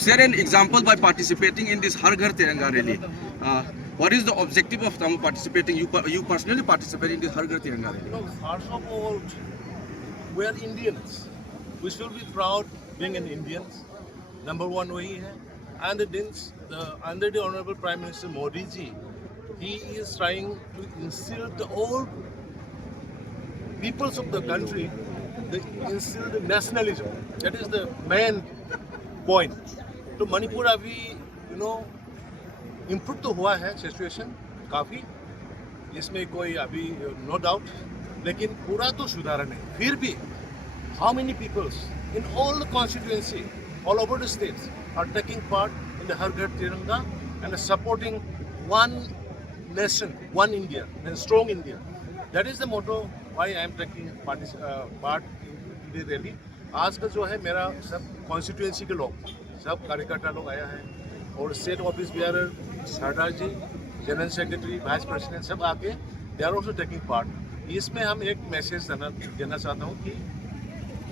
Share an example by participating in this Har Ghar Tiranga rally. What is the objective of participating? You personally participate in this Har Ghar Tiranga rally? No, first of all, we are Indians. We should be proud being an Indians. Number one वही है. And under the Honorable Prime Minister Modi ji, he is trying to instill the all peoples of the country, instill the nationalism. That is the main point. तो मणिपुर अभी improve तो हुआ है situation काफ़ी, इसमें कोई अभी नो डाउट, लेकिन पूरा तो सुधारा नहीं. फिर भी how many peoples in all the constituency all over the states are taking part in the Har Ghar Tiranga and supporting one nation, one India, and strong India. That is the motto why I am taking part in the rally. आज का जो है मेरा सब constituency के लोग, सब कार्यकर्ता लोग आया है, और स्टेट ऑफिस बिहार सरदार जी, जनरल सेक्रेटरी, वाइस प्रेसिडेंट सब आके they are also taking part. इसमें हम एक मैसेज देना चाहता हूँ कि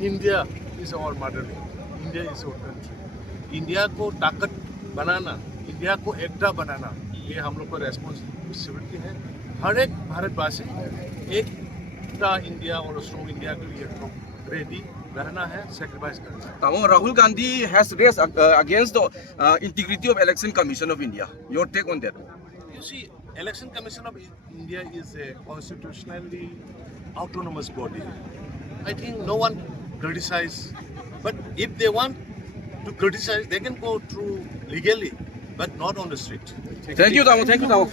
India is our motherland, India is our country. India को ताकत बनाना, इंडिया को एकता बनाना, ये हम लोग का रेस्पॉन्सिबिलिटी है. हर एक भारतवासी एकता इंडिया और स्ट्रॉन्ग इंडिया के लिए रेडी रहना है, सेक्रीफाइस करना है. Rahul Gandhi has raised against the integrity of Election Commission of India. Your take on that? You see, Election Commission of India is a constitutionally autonomous body. I think no one criticize, but if they want to criticize, they can go through legally, but not on the street. Thank you, Tamo. Thank you, Tamo.